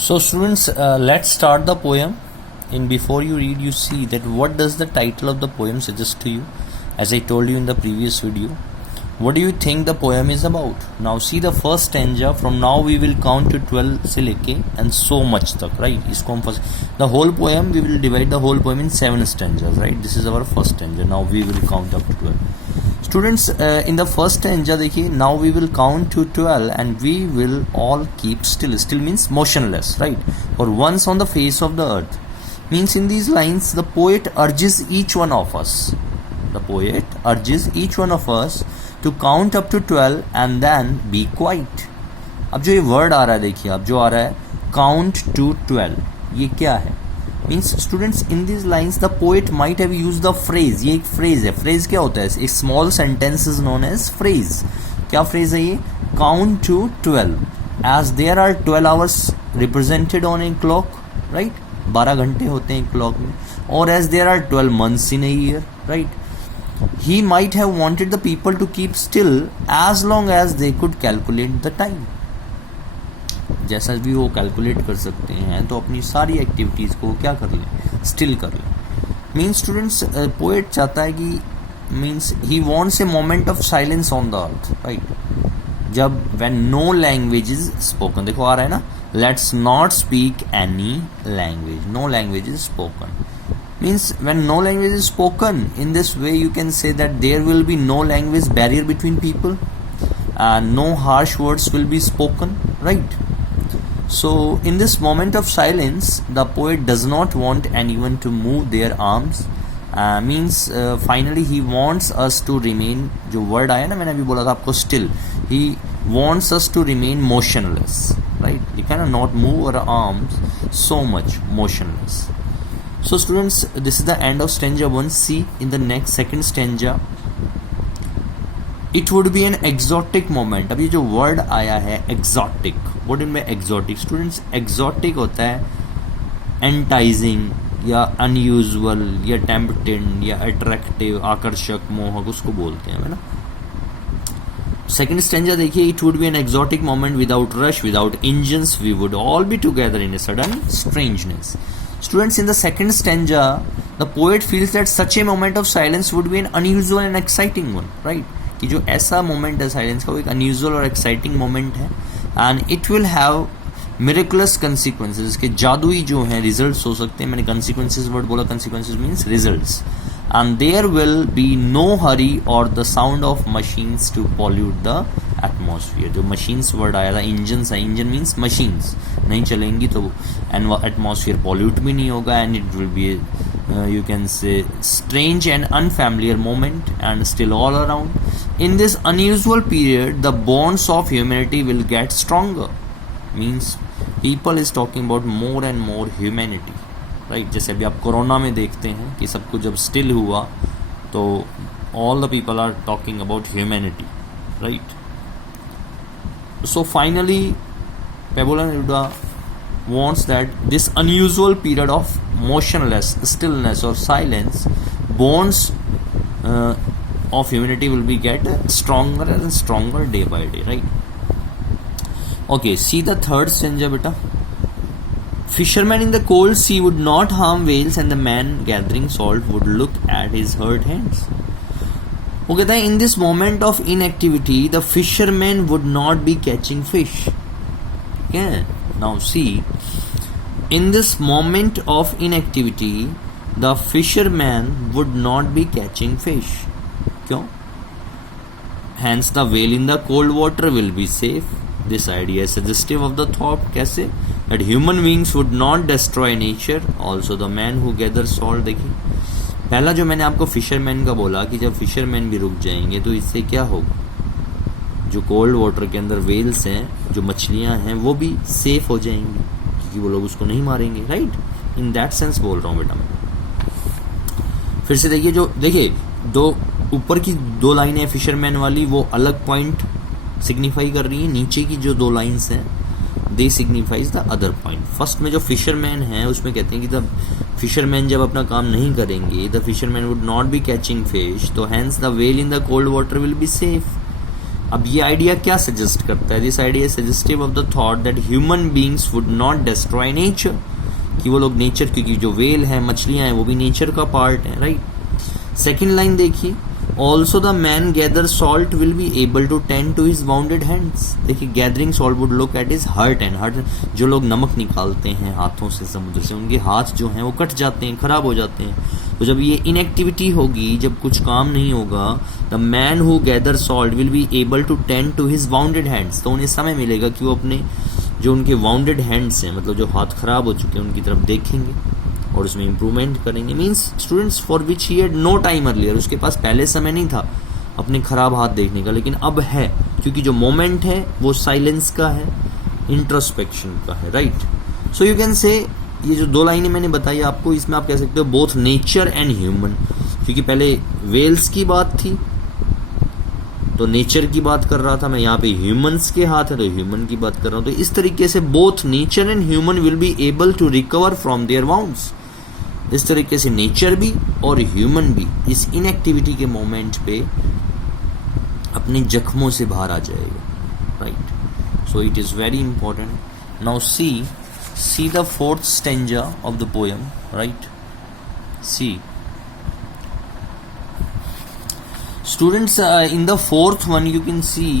So students, let's start the poem. And before you read, you see that what does the title of the poem suggest to you? As I told you in the previous video, what do you think the poem is about? Now see the first stanza. From now we will count to 12 से लेके and so much तक, right? इसको हम first the whole poem, we will divide the whole poem in 7 stanzas, right? This is our first stanza. Now we will count up to 12. Students, in the first stanza देखिए, now we will count to 12 and we will all keep still. Still means motionless, right? Or once on the face of the earth. Means in these lines the poet urges each one of us. The poet urges each one of us to count up to 12 and then be quiet. अब जो ये word आ रहा है देखिए, अब जो आ रहा है count to 12, ये क्या है? Means students, in these lines the poet might have used the phrase. ये एक phrase है. Phrase क्या होता है? A small sentence is known as phrase. क्या phrase है ये? Count to 12. As there are 12 hours represented on a clock, right? 12 घंटे होते हैं क्लॉक में. Or as there are 12 months in a year, right? He might have wanted the people to keep still as long as they could calculate the time. जैसा भी वो calculate कर सकते हैं तो अपनी सारी एक्टिविटीज़ को क्या कर लें, स्टिल कर लें. मीन्स स्टूडेंट्स, पोएट चाहता है कि means he wants a moment of silence on the earth, right? जब when no language is spoken, देखो आ रहा है ना, let's not speak any language, no language is spoken. Means when no language is spoken, in this way you can say that there will be no language barrier between people and no harsh words will be spoken, right? So in this moment of silence the poet does not want anyone to move their arms. Means finally he wants us to remain, जो word आया ना मैंने अभी बोला था आपको, still. He wants us to remain motionless, right? We cannot move our arms so much, motionless. So students, this is the end of stanza 1. See in the next second stanza, it would be an exotic moment. अब ये जो word आया है exotic, what in में exotic? Students, exotic होता है enticing या unusual या tempting या attractive, आकर्षक, मोहक, उसको बोलते हैं, है ना. Second stanza देखिए, it would be an exotic moment without rush, without engines, we would all be together in a sudden strangeness. Students, in the second stanza, the poet feels that such a moment of silence would be an unusual and exciting one, right? कि जो ऐसा moment है silence का, वो एक unusual और exciting moment है, and it will have miraculous consequences. इसके जादुई जो हैं results हो सकते हैं. मैंने consequences word बोला, consequences means results. And there will be no hurry or the sound of machines to pollute the atmosphere. जो machines word आया था, engines है, engine means machines नहीं चलेंगी तो atmosphere pollute भी नहीं होगा, and it will be you can say strange and unfamiliar moment and still all around. In this unusual period the bonds of humanity will get stronger. Means people is talking about more and more humanity, right? जैसे अभी आप corona में देखते हैं कि सब कुछ जब स्टिल हुआ तो all the people are talking about humanity, right? So finally Pablo Neruda wants that this unusual period of motionless stillness or silence, bonds of humanity will be get stronger and stronger day by day, right? Okay, see the third stanza beta. Fisherman in the cold sea would not harm whales and the man gathering salt would look at his hurt hands. वो कहता है in this moment of inactivity the fisherman would not be catching fish. Okay, now see, in this moment of inactivity the fisherman would not be catching fish. क्यों? Hence the whale in the cold water will be safe. This idea is suggestive of the thought, कैसे, that human beings would not destroy nature. Also the man who gathers salt. देखिए पहला जो मैंने आपको fisherman का बोला कि जब फिशरमैन भी रुक जाएंगे तो इससे क्या होगा, जो कोल्ड वाटर के अंदर वेल्स हैं, जो मछलियां हैं, वो भी सेफ हो जाएंगी क्योंकि वो लोग उसको नहीं मारेंगे, राइट? इन दैट सेंस बोल रहा हूँ बेटा मैं. फिर से देखिए, जो देखिए दो ऊपर की दो लाइनें फिशरमैन वाली वो अलग पॉइंट सिग्निफाई कर रही है, नीचे की जो दो लाइन्स हैं they signifies the other point. First में जो फिशरमैन है उसमें कहते हैं कि द फिशरमैन जब अपना काम नहीं करेंगे, the fisherman would not be catching fish, तो hence the whale in the cold water will be safe. अब ये आइडिया क्या सजेस्ट करता है? This idea suggestive of the thought that human beings would not destroy nature, कि वो लोग nature, क्योंकि जो वेल है, मछलियां हैं, वो भी नेचर का पार्ट है, राइट। सेकेंड लाइन देखिए, also the man gather salt will be able to tend to his bounded hands. देखिए, gathering salt would look at his hurt and hurt, जो लोग नमक निकालते हैं हाथों से समुद्र से, उनके हाथ जो हैं वो कट जाते हैं, खराब हो जाते हैं। तो जब ये इनएक्टिविटी होगी, जब कुछ काम नहीं होगा, the man who gather salt will be able to tend to his bounded hands, तो उन्हें समय मिलेगा कि वो अपने जो उनके बाउंडेड हैंड्स हैं, मतलब जो हाथ खराब हो चुके हैं, उनकी तरफ देखेंगे और उसमें इम्प्रूवमेंट करेंगे। Means students for which he had no time earlier, उसके पास पहले समय नहीं था अपने खराब हाथ देखने का, लेकिन अब है, क्योंकि जो मोमेंट है वो साइलेंस का है, इंट्रोस्पेक्शन का है, राइट। सो यू कैन से, ये जो दो लाइनें मैंने बताई आपको, इसमें आप कह सकते हो बोथ नेचर एंड ह्यूमन, क्योंकि पहले वेल्स की बात थी तो नेचर की बात कर रहा था मैं, यहाँ पे ह्यूमंस के हाथ है तो ह्यूमन की बात कर रहा हूँ। तो इस तरीके से both nature and human will be able to recover from their wounds, इस तरीके से नेचर भी और ह्यूमन भी इस इनएक्टिविटी के मोमेंट पे अपने जख्मों से बाहर आ जाएगा, right. So it is very important. Now see the fourth stanza of the poem, right. See students, in the fourth one you can see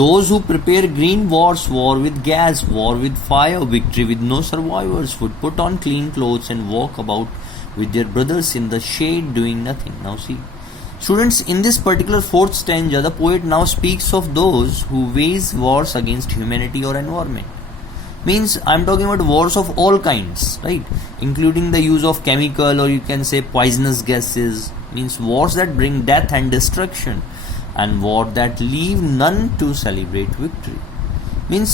those who prepare green wars, war with gas, war with fire, victory with no survivors, would put on clean clothes and walk about with their brothers in the shade doing nothing. Now see, students, in this particular fourth stanza the poet now speaks of those who wage wars against humanity or environment. Means I'm talking about wars of all kinds, right, including the use of chemical or you can say poisonous gases. Means wars that bring death and destruction, and war that leave none to celebrate victory. Means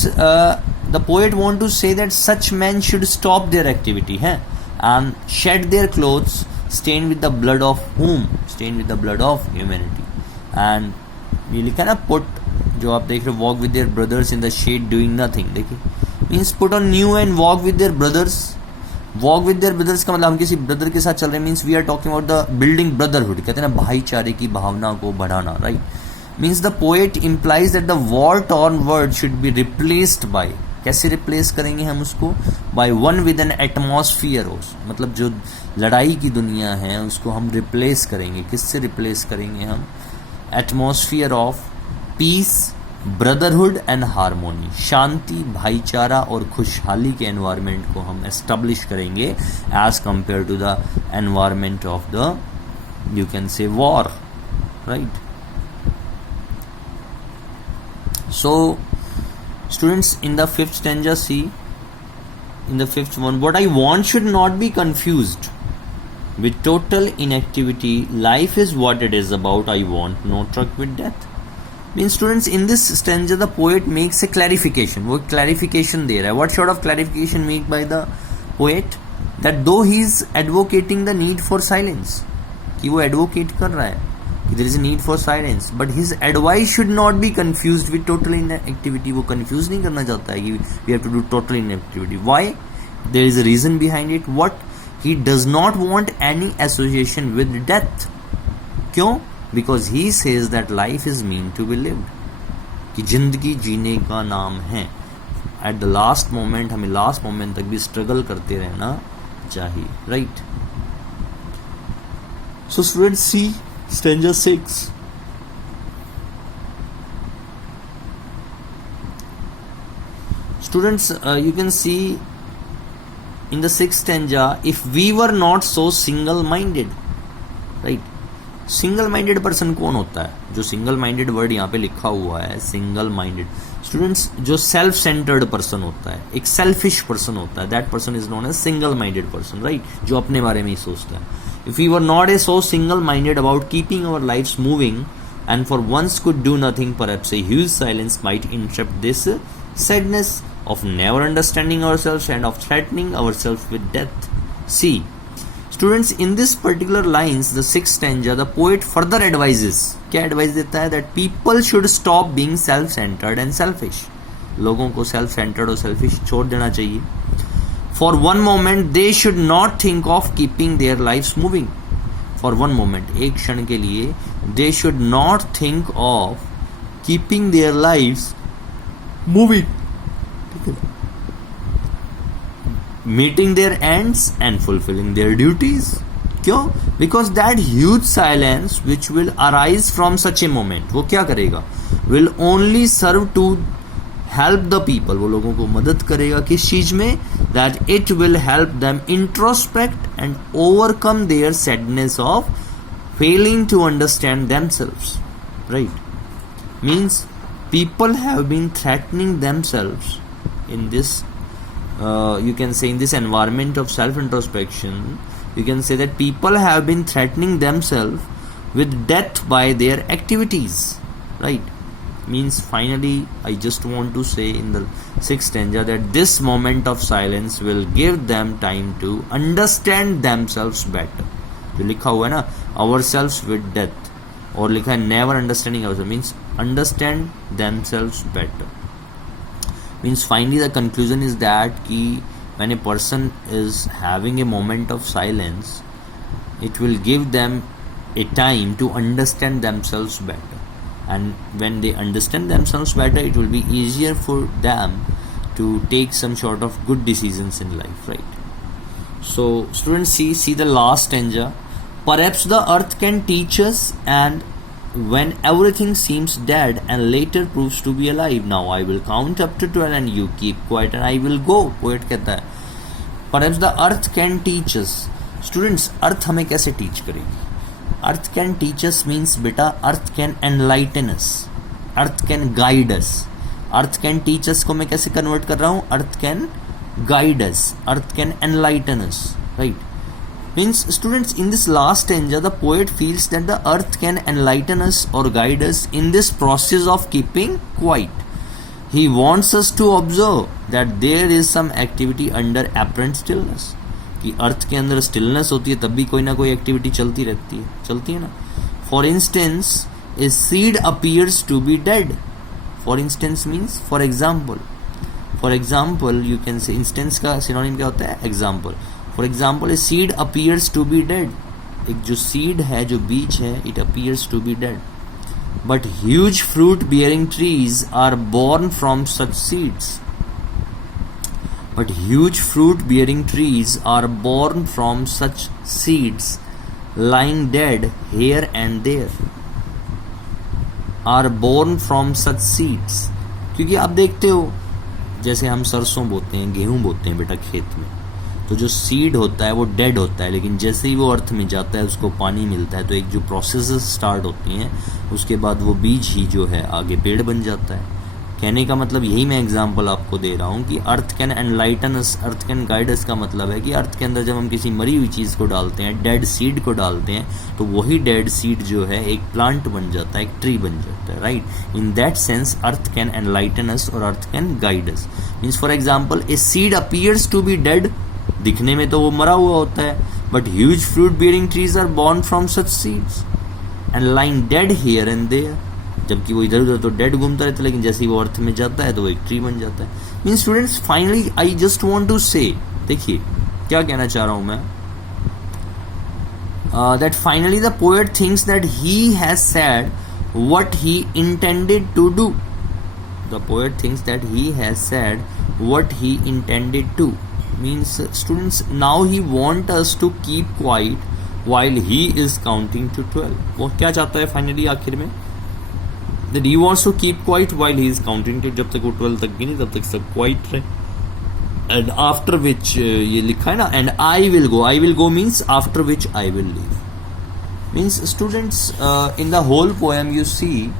the poet want to say that such men should stop their activity, and shed their clothes stained with the blood of whom? Stained with the blood of humanity. And ये लिखा ना, put, जो आप देख रहे हो, walk with their brothers in the shade doing nothing, देखिए, means put on new and walk with their brothers. Walk with their brothers का मतलब हम किसी ब्रदर के साथ चल रहे हैं, means we are talking about the building brotherhood, कहते हैं ना भाईचारे की भावना को बढ़ाना, right. Means the poet implies that the war torn world should be replaced by, कैसे रिप्लेस करेंगे हम उसको? By one with an atmosphere, मतलब जो लड़ाई की दुनिया है उसको हम रिप्लेस करेंगे, किससे रिप्लेस करेंगे हम? Atmosphere of peace, brotherhood and harmony, शांति, भाईचारा और खुशहाली के एनवायरनमेंट को हम एस्टेब्लिश करेंगे as compare to the environment of the, you can say, war, right. So students, in the fifth stanza see, in the fifth one, what I want should not be confused with total inactivity. Life is what it is about. I want no truck with death. Means students, in this stanza the poet makes a clarification. वो clarification दे रहा है. What sort of clarification made by the poet? That though he is advocating the need for silence, कि वो advocate कर रहा है कि there is a need for silence, but his advice should not be confused with total inactivity. वो confuse नहीं करना चाहता है कि we have to do total inactivity. Why? There is a reason behind it. What? He does not want any association with death. क्यों? Because he says that life is meant to be lived. कि जिंदगी जीने का नाम है. At the last moment, हमें last moment तक भी struggle करते रहना चाहिए, right? So students, see stanza 6. Students, you can see in the sixth stanza, if we were not so single-minded, right? Single-minded person कौन होता है? जो सिंगल-माइंडेड वर्ड यहाँ पे लिखा हुआ है, सिंगल-माइंडेड, स्टूडेंट्स, जो सेल्फ सेंटर्ड पर्सन होता है, एक सेल्फिश पर्सन होता है, that person is known as single minded person, right? जो अपने बारे में ही सोचता है. If we were not a so single minded about keeping our lives moving and for once could do nothing, perhaps a huge silence might interrupt this sadness of never understanding ourselves and of threatening ourselves with death. See, students, in this particular lines, the sixth stanza, the poet further advises, क्या advice देता है? That people should stop being self-centered and selfish. लोगों को self-centered और selfish छोड़ देना चाहिए. For one moment, they should not think of keeping their lives moving. For one moment, एक क्षण के लिए, they should not think of keeping their lives moving, meeting their ends and fulfilling their duties. क्यों? Because that huge silence which will arise from such a moment, वो क्या करेगा? Will only serve to help the people, वो लोगों को मदद करेगा किस चीज में? That it will help them introspect and overcome their sadness of failing to understand themselves. Right? Means people have been threatening themselves in this you can say in this environment of self-introspection. You can say that people have been threatening themselves with death by their activities. Right? Means finally I just want to say in the sixth stanza that this moment of silence will give them time to understand themselves better. जो लिखा हुआ है ना ourselves with death, और लिखा है never understanding ourselves, means understand themselves better. Means finally the conclusion is that कि when a person is having a moment of silence, it will give them a time to understand themselves better, and when they understand themselves better, it will be easier for them to take some sort of good decisions in life. Right? So students, see the last stanza. Perhaps the earth can teach us, and when everything seems dead and later proves to be alive, now I will count up to 12 and you keep quiet and I will go. Poet कहता है Perhaps the earth can teach us. Students, earth हमें कैसे teach करेगी? Earth can teach us means बेटा earth can enlighten us, earth can guide us. Earth can teach us को मैं कैसे convert कर रहा हूँ? Earth can guide us, earth can enlighten us. Right? Means students, in this last stanza the poet feels that the earth can enlighten us or guide us in this process of keeping quiet. He wants us to observe that there is some activity under apparent stillness. कि अर्थ के अंदर stillness होती है तब भी कोई ना कोई एक्टिविटी चलती है ना. For instance, a seed appears to be dead. For instance means for example. For example, you can say instance का synonym क्या होता है? Example. For example, a seed appears to be dead. एक जो seed है, जो बीज है, it appears to be dead. But huge fruit-bearing trees are born from such seeds. But huge fruit-bearing trees are born from such seeds, lying dead here and there. Are born from such seeds. क्योंकि आप देखते हो जैसे हम सरसों बोते हैं, गेहूं बोते हैं बेटा खेत में, तो जो सीड होता है वो डेड होता है, लेकिन जैसे ही वो अर्थ में जाता है उसको पानी मिलता है तो एक जो प्रोसेसेस स्टार्ट होती हैं, उसके बाद वो बीज ही जो है आगे पेड़ बन जाता है. कहने का मतलब यही मैं एग्जांपल आपको दे रहा हूँ कि अर्थ can enlighten us, earth can guide अस का मतलब है कि अर्थ के अंदर जब हम किसी मरी हुई चीज़ को डालते हैं, डेड सीड को डालते हैं, तो वही डेड सीड जो है एक प्लांट बन जाता है, एक ट्री बन जाता है. Right? In that sense earth can enlighten us or earth can guide us. Means for example a seed appears to be dead, दिखने में तो वो मरा हुआ होता है, but huge fruit bearing trees are born from such seeds and lying dead here and there. जबकि वो इधर उधर तो डेड घूमता रहता है, लेकिन जैसे ही वो अर्थ में जाता है तो वो एक ट्री बन जाता है. Mean students, finally I just want to say, देखिए क्या कहना चाह रहा हूं मैं, that finally the poet thinks that he has said what he intended to do. The poet thinks that he has said what he intended to. Means students, now he want us to keep quiet while he is counting to 12. वो क्या चाहता है finally आखिर में? That he wants to keep quiet while he is counting to, जब तक वो 12 तक गिने तब तक सब quiet रहे. And after which ये लिखा है ना, and I will go means after which I will leave. Means students, in the whole poem you see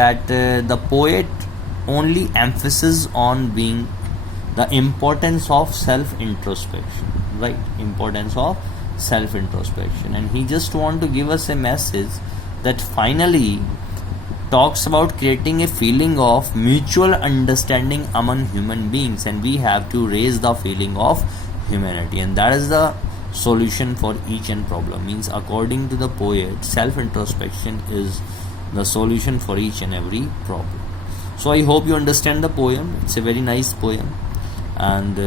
that the poet only emphasis on being the importance of self-introspection, right? Importance of self-introspection, and he just want to give us a message that finally talks about creating a feeling of mutual understanding among human beings, and we have to raise the feeling of humanity, and that is the solution for each and problem. Means according to the poet, self-introspection is the solution for each and every problem. So I hope you understand the poem. It's a very nice poem, and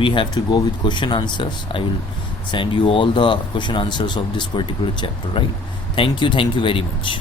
we have to go with question answers. I will send you all the question answers of this particular chapter. Right? Thank you very much.